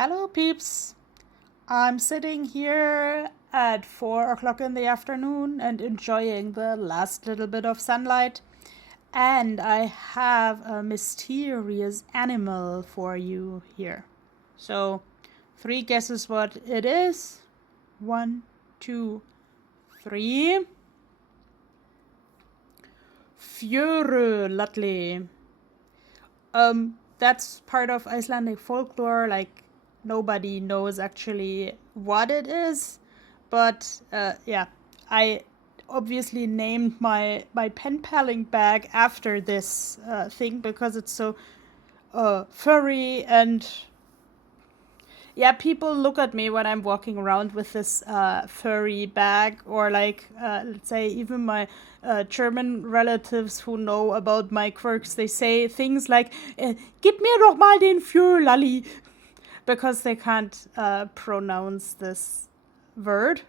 Hello, peeps. I'm sitting here at 4 o'clock in the afternoon and enjoying the last little bit of sunlight. And I have a mysterious animal for you here. So, 3 guesses what it is. 1, 2, 3. Fjörullatli. That's part of Icelandic folklore. Like, nobody knows actually what it is, but I obviously named my pen paling bag after this thing because it's so furry. And people look at me when I'm walking around with this furry bag, or like let's say even my German relatives who know about my quirks, they say things like "Gib mir doch mal den Fjörlalli," because they can't pronounce this word.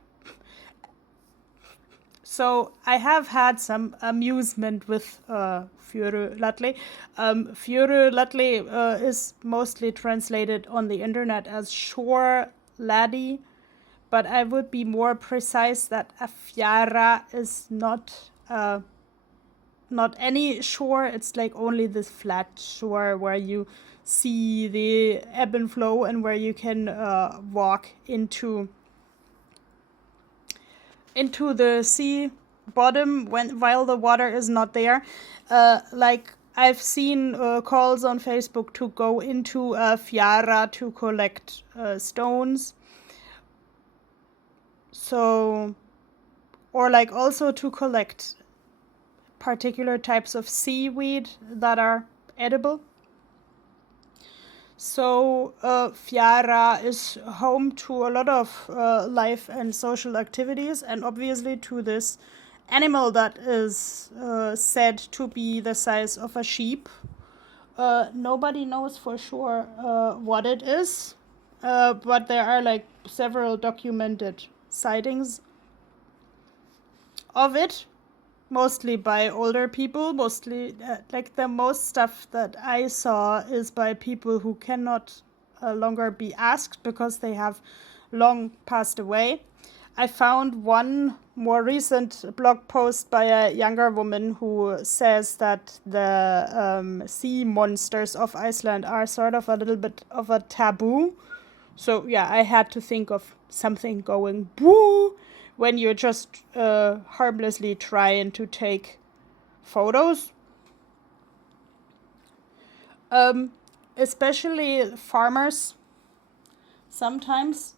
So I have had some amusement with Fjörullatli. Fjörullatli is mostly translated on the internet as shore laddie, but I would be more precise that a fjara is not any shore. It's like only this flat shore where you see the ebb and flow and where you can walk into the sea bottom while the water is not there. Like I've seen calls on Facebook to go into a fjara to collect stones. So, or like also to collect particular types of seaweed that are edible. So Fjara is home to a lot of life and social activities, and obviously to this animal that is said to be the size of a sheep. Nobody knows for sure what it is, but there are like several documented sightings of it, mostly by older people. Mostly like the most stuff that I saw is by people who cannot longer be asked because they have long passed away. I found one more recent blog post by a younger woman who says that the sea monsters of Iceland are sort of a little bit of a taboo. So I had to think of something going boo when you're just harmlessly trying to take photos. Especially farmers sometimes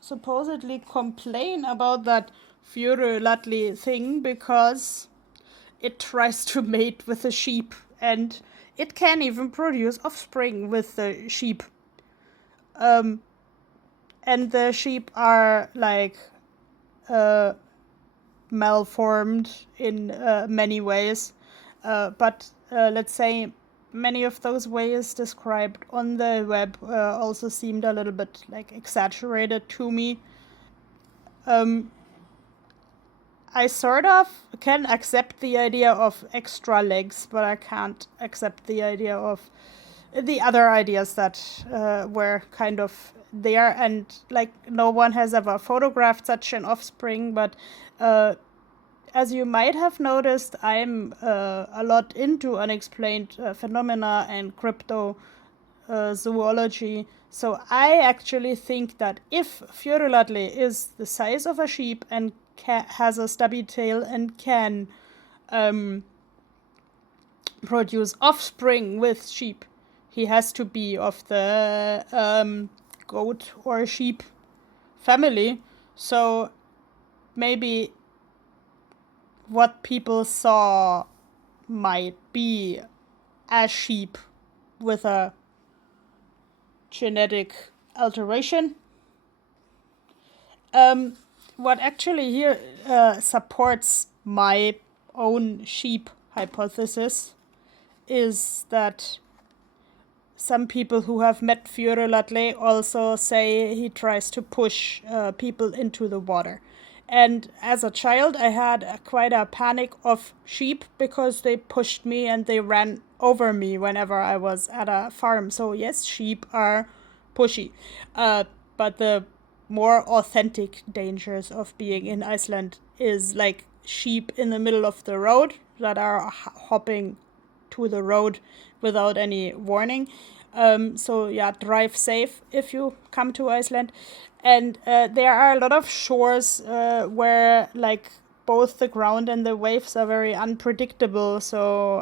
supposedly complain about that Fjörullatli thing because it tries to mate with the sheep, and it can even produce offspring with the sheep. And the sheep are like malformed in many ways, but let's say many of those ways described on the web also seemed a little bit like exaggerated to me. I sort of can accept the idea of extra legs, but I can't accept the idea of the other ideas that were kind of there. And like no one has ever photographed such an offspring, but as you might have noticed, I'm a lot into unexplained phenomena and crypto zoology. So I actually think that if Fjörullatli is the size of a sheep and has a stubby tail and can produce offspring with sheep, he has to be of the goat or sheep family. So maybe what people saw might be a sheep with a genetic alteration. What actually here supports my own sheep hypothesis is that some people who have met Fjörullatli also say he tries to push people into the water. And as a child, I had quite a panic of sheep because they pushed me and they ran over me whenever I was at a farm. So yes, sheep are pushy. But the more authentic dangers of being in Iceland is like sheep in the middle of the road that are hopping to the road without any warning. So yeah, drive safe if you come to Iceland. And there are a lot of shores where like both the ground and the waves are very unpredictable. So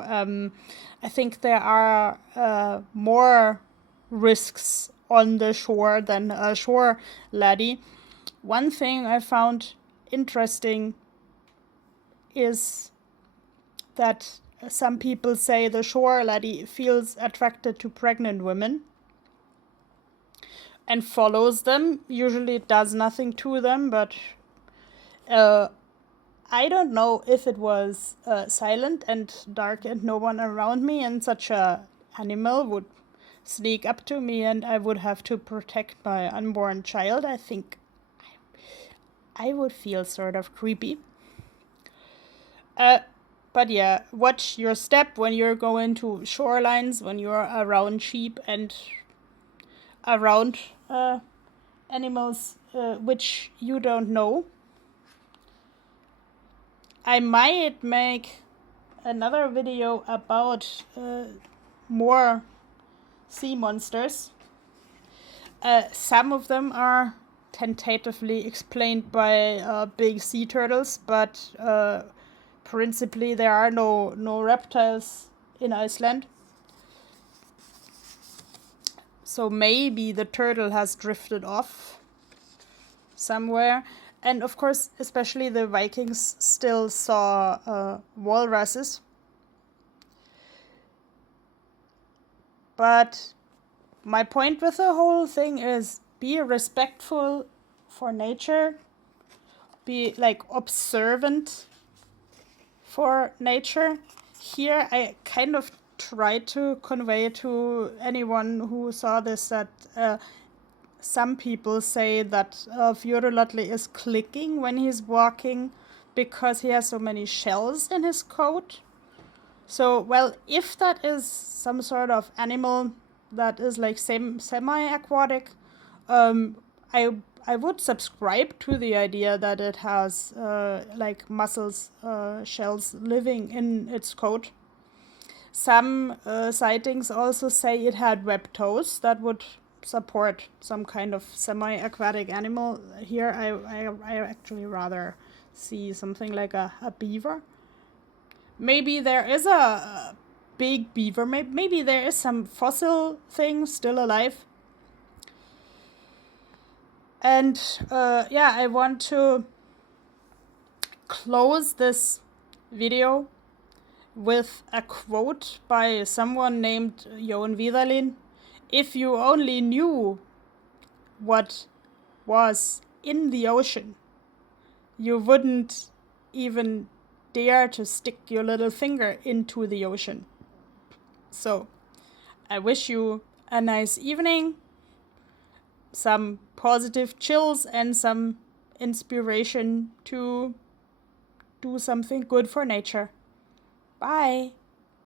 I think there are more risks on the shore than a shore laddie. One thing I found interesting is that some people say the shore laddie feels attracted to pregnant women and follows them. Usually it does nothing to them, but I don't know if it was silent and dark and no one around me, and such a animal would sneak up to me and I would have to protect my unborn child. I think I would feel sort of creepy. But yeah, watch your step when you're going to shorelines, when you're around sheep and around animals which you don't know. I might make another video about more sea monsters. Some of them are tentatively explained by big sea turtles, but principally there are no reptiles in Iceland. So maybe the turtle has drifted off somewhere. And of course, especially the Vikings still saw walruses. But my point with the whole thing is be respectful for nature, be like observant for nature. Here I kind of tried to convey to anyone who saw this that some people say that Fjordulotli is clicking when he's walking because he has so many shells in his coat. So, well, if that is some sort of animal that is like semi-aquatic, I would subscribe to the idea that it has like mussels, shells living in its coat. Some sightings also say it had webbed toes that would support some kind of semi-aquatic animal. Here I actually rather see something like a beaver. Maybe there is a big beaver. Maybe there is some fossil thing still alive. And yeah, I want to close this video with a quote by someone named Jón Vídalín. If you only knew what was in the ocean, you wouldn't even dare to stick your little finger into the ocean. So, I wish you a nice evening, some positive chills, and some inspiration to do something good for nature. Bye!